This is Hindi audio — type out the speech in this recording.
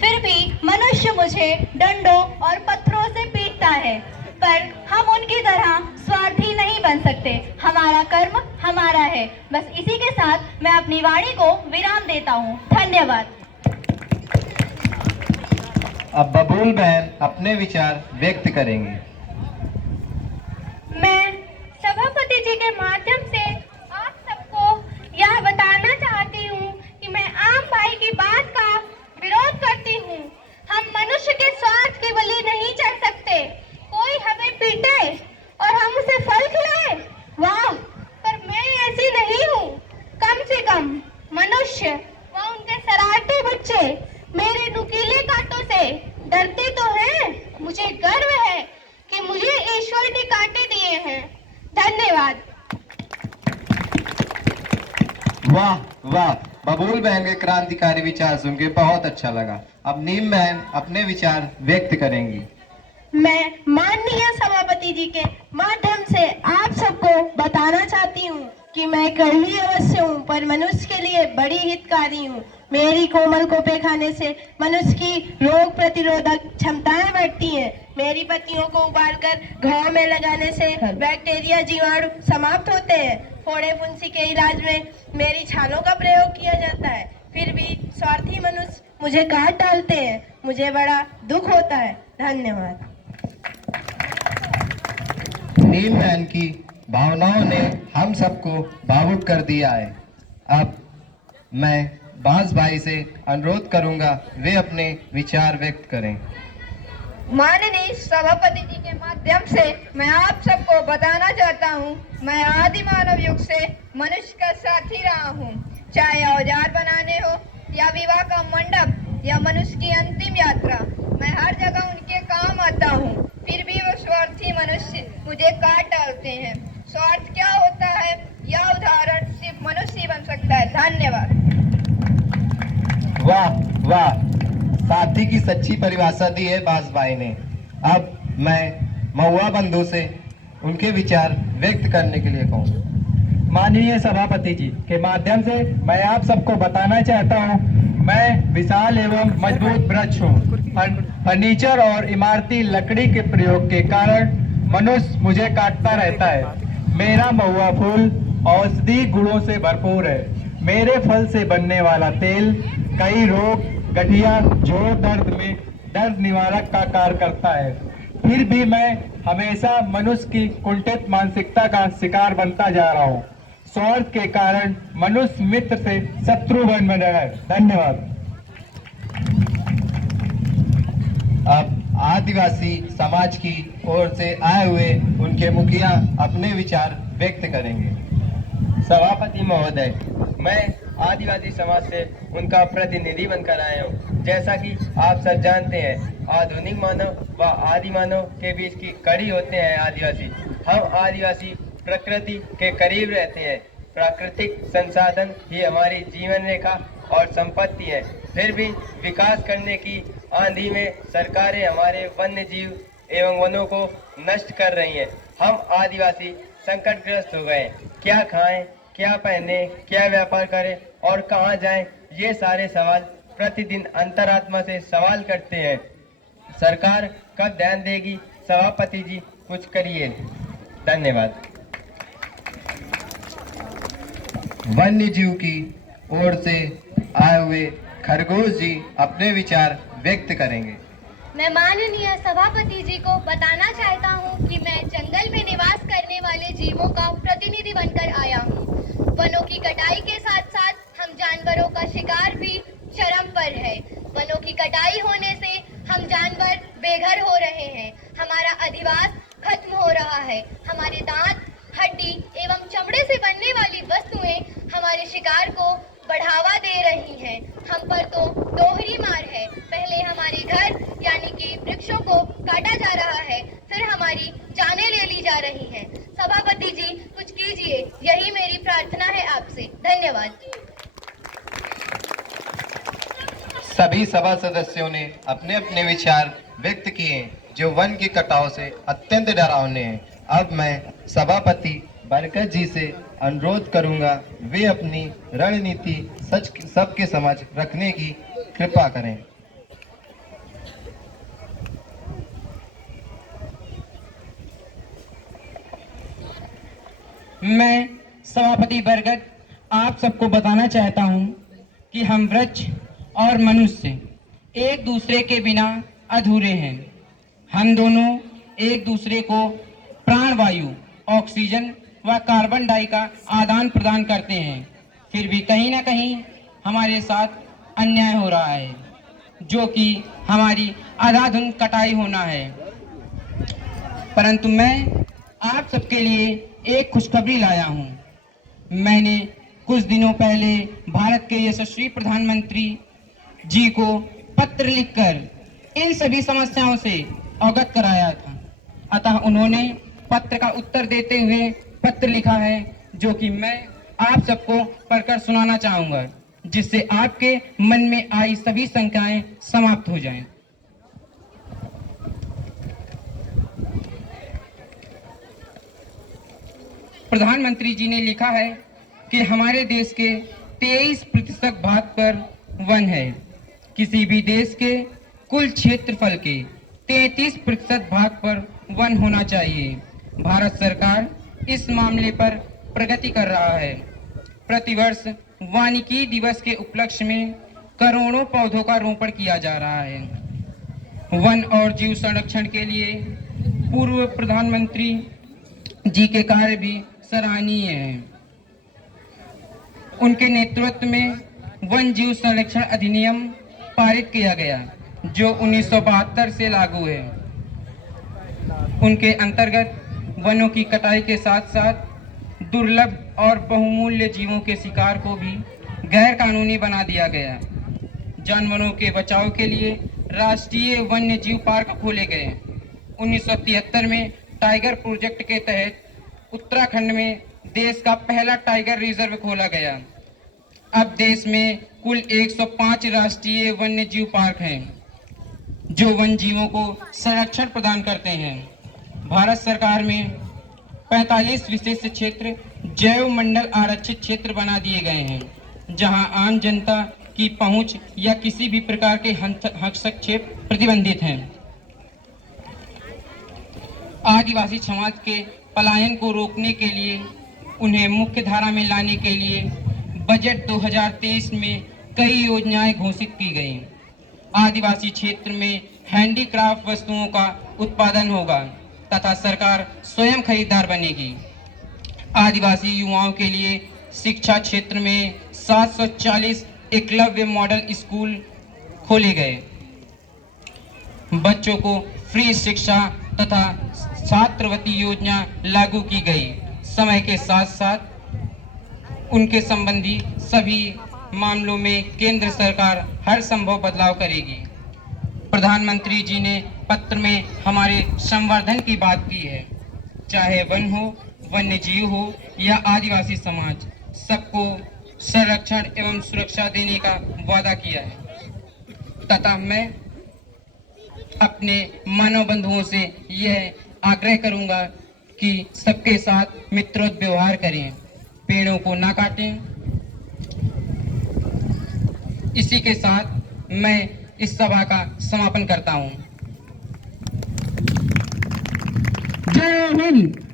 फिर भी मनुष्य मुझे डंडों और पत्थरों से पीटता है, पर हम उनकी तरह स्वार्थी नहीं बन सकते। हमारा कर्म हमारा है। बस इसी के साथ मैं अपनी वाणी को विराम देता हूँ। धन्यवाद। अब बबूल बहन अपने विचार व्यक्त करेंगी। मैं सभापति जी के माध्यम से आप सबको यह बताना चाहती हूँ कि मैं आम भाई की बात का विरोध करती हूँ। हम मनुष्य के स्वार्थ के बलि नहीं चढ़ सकते। कोई हमें पीटे और हम उसे फल खिलाए, वाह! पर मैं ऐसी नहीं हूँ। कम से कम मनुष्य व उनके शरारती बच्चे मेरे नुकीले कांटों से डरते तो हैं। मुझे गर्व है कि मुझे ईश्वर ने कांटे दिए हैं। धन्यवाद। वाह वाह, बबूल बहन के क्रांतिकारी विचार सुन के बहुत अच्छा लगा। अब नीम बहन अपने विचार व्यक्त करेंगी। मैं माननीय सभापति जी के माध्यम से आप सबको बताना चाहती हूँ कि मैं कड़वी अवश्य हूँ, पर मनुष्य के लिए बड़ी हितकारी हूँ। मेरी कोमल कोपे खाने से मनुष्य की रोग प्रतिरोधक क्षमताएं बढ़ती हैं। मेरी पत्तियों को उबालकर घाव में लगाने से बैक्टीरिया जीवाणु समाप्त होते हैं। फोड़े फुंसी के इलाज में मेरी छालों का प्रयोग किया जाता है। फिर भी स्वार्थी मनुष्य मुझे काट डालते हैं। मुझे बड़ा दुख होता है। धन्यवाद। नीम बहन की भावनाओं ने हम सबको भावुक कर दिया है। अब मैं बांस भाई से अनुरोध करूंगा वे अपने विचार व्यक्त करें। माननीय सभापति जी के माध्यम से मैं आप सबको बताना चाहता हूँ, मैं आदि मानव युग से मनुष्य का साथी रहा हूँ। चाहे औजार बनाने हो या विवाह का मंडप या मनुष्य की अंतिम यात्रा, मैं हर जगह उनके काम आता हूँ। फिर भी वो स्वार्थी मनुष्य मुझे काट डालते हैं। स्वार्थ क्या होता है, यह उदाहरण सिर्फ मनुष्य ही बन सकता है। धन्यवाद। वाह वाह, साथी की सच्ची परिभाषा दी है बांस भाई ने। अब मैं महुआ बंधु से उनके विचार व्यक्त करने के लिए कहूँ। माननीय सभापति जी के माध्यम से मैं आप सबको बताना चाहता हूँ, मैं विशाल एवं मजबूत वृक्ष हूँ। फर्नीचर और इमारती लकड़ी के प्रयोग के कारण मनुष्य मुझे काटता रहता है। मेरा महुआ फूल औषधि गुणों से भरपूर है। मेरे फल से बनने वाला तेल कई रोग, गठिया, जोड़ दर्द में दर्द निवारक का कार्य करता है। फिर भी मैं हमेशा मनुष्य की कुंठित मानसिकता का शिकार बनता जा रहा हूँ। स्वार्थ के कारण मनुष्य मित्र से शत्रु बन रहा है। धन्यवाद। अब आदिवासी समाज की ओर से आए हुए उनके मुखिया अपने विचार व्यक्त करेंगे। सभापति महोदय, मैं आदिवासी समाज से उनका प्रतिनिधि बनकर आया हूँ। जैसा कि आप सब जानते हैं, आधुनिक मानव व आदि मानव के बीच की कड़ी होते हैं आदिवासी। हम आदिवासी प्रकृति के करीब रहते हैं। प्राकृतिक संसाधन ही हमारी जीवन रेखा और संपत्ति है। फिर भी विकास करने की आंधी में सरकारें हमारे वन्य जीव एवं वनों को नष्ट कर रही हैं। हम आदिवासी संकटग्रस्त हो गए। क्या खाएं, क्या पहने, क्या व्यापार करें और कहां जाएं, ये सारे सवाल प्रतिदिन अंतरात्मा से सवाल करते हैं। सरकार कब ध्यान देगी? सभापति जी कुछ करिए। धन्यवाद। वन्य जीव की ओर से आए हुए खरगोश जी अपने विचार व्यक्त करेंगे। मैं माननीय सभापति जी को बताना चाहता हूँ कि मैं जंगल में निवास करने वाले जीवों का प्रतिनिधि बनकर आया हूँ। वनों की कटाई के साथ साथ हम जानवरों का शिकार भी चरम पर है। वनों की कटाई होने से हम जानवर बेघर हो रहे हैं। हमारा अधिवास खत्म हो रहा है। हमारे दांत, हड्डी एवं चमड़े से बनने वाली वस्तुएं हमारे शिकार को बढ़ावा दे रही हैं। हम पर तो दोहरी मार है। पहले हमारे घर यानी कि वृक्षों को काटा जा रहा है, फिर हमारी जानें ले ली जा रही हैं। सभापति जी कुछ कीजिए, यही मेरी प्रार्थना है आपसे। धन्यवाद। सभी सभा सदस्यों ने अपने अपने विचार व्यक्त किए जो वन के कटाव से अत्यंत डरावने हैं। अब मैं सभापति बरकत जी से अनुरोध करूंगा वे अपनी रणनीति सबके समझ रखने की कृपा करें। मैं सभापति बरगद आप सबको बताना चाहता हूं कि हम वृक्ष और मनुष्य एक दूसरे के बिना अधूरे हैं। हम दोनों एक दूसरे को प्राणवायु, ऑक्सीजन व कार्बन डाई का आदान प्रदान करते हैं, फिर भी कहीं ना कहीं हमारे साथ अन्याय हो रहा है, जो कि हमारी अंधाधुंध कटाई होना है। परंतु मैं आप सबके लिए एक खुशखबरी लाया हूं। मैंने कुछ दिनों पहले भारत के यशस्वी प्रधानमंत्री जी को पत्र लिखकर इन सभी समस्याओं से अवगत कराया था। अतः उन्होंने पत्र का उत्तर देते हुए पत्र लिखा है, जो कि मैं आप सबको पढ़कर सुनाना चाहूंगा, जिससे आपके मन में आई सभी शंकाएं समाप्त हो जाएं। प्रधानमंत्री जी ने लिखा है कि हमारे देश के 23% भाग पर वन है। किसी भी देश के कुल क्षेत्रफल के 33% भाग पर वन होना चाहिए। भारत सरकार इस मामले पर प्रगति कर रहा है। प्रतिवर्ष वानिकी दिवस के उपलक्ष्य में करोड़ों पौधों का रोपण किया जा रहा है। वन और जीव संरक्षण के लिए पूर्व प्रधानमंत्री जी के कार्य भी सराहनीय हैं। उनके नेतृत्व में वन जीव संरक्षण अधिनियम पारित किया गया, जो 1972 से लागू है। उनके अंतर्गत वनों की कटाई के साथ साथ दुर्लभ और बहुमूल्य जीवों के शिकार को भी गैर कानूनी बना दिया गया। जानवरों के बचाव के लिए राष्ट्रीय वन्य जीव पार्क खोले गए। 1973 में टाइगर प्रोजेक्ट के तहत उत्तराखंड में देश का पहला टाइगर रिजर्व खोला गया। अब देश में कुल 105 राष्ट्रीय वन्य जीव पार्क हैं, जो वन जीवों को संरक्षण प्रदान करते हैं। भारत सरकार में 45 विशेष क्षेत्र जैव मंडल आरक्षित क्षेत्र बना दिए गए हैं, जहां आम जनता की पहुंच या किसी भी प्रकार के हस्तक्षेप प्रतिबंधित हैं। आदिवासी समाज के पलायन को रोकने के लिए, उन्हें मुख्य धारा में लाने के लिए बजट 2023 में कई योजनाएं घोषित की गई। आदिवासी क्षेत्र में हैंडीक्राफ्ट वस्तुओं का उत्पादन होगा तथा सरकार स्वयं खरीदार बनेगी। आदिवासी युवाओं के लिए शिक्षा क्षेत्र में 740 एकलव्य मॉडल स्कूल खोले गए। बच्चों को फ्री शिक्षा तथा छात्रवृत्ति योजना लागू की गई। समय के साथ साथ उनके संबंधी सभी मामलों में केंद्र सरकार हर संभव बदलाव करेगी। प्रधानमंत्री जी ने पत्र में हमारे संवर्धन की बात की है। चाहे वन हो, वन्य जीव हो या आदिवासी समाज, सबको संरक्षण एवं सुरक्षा देने का वादा किया है। तथा मैं अपने मानव बंधुओं से यह आग्रह करूंगा कि सबके साथ मित्रोत व्यवहार करें, पेड़ों को ना काटें। इसी के साथ मैं इस सभा का समापन करता हूं। जय हिंद।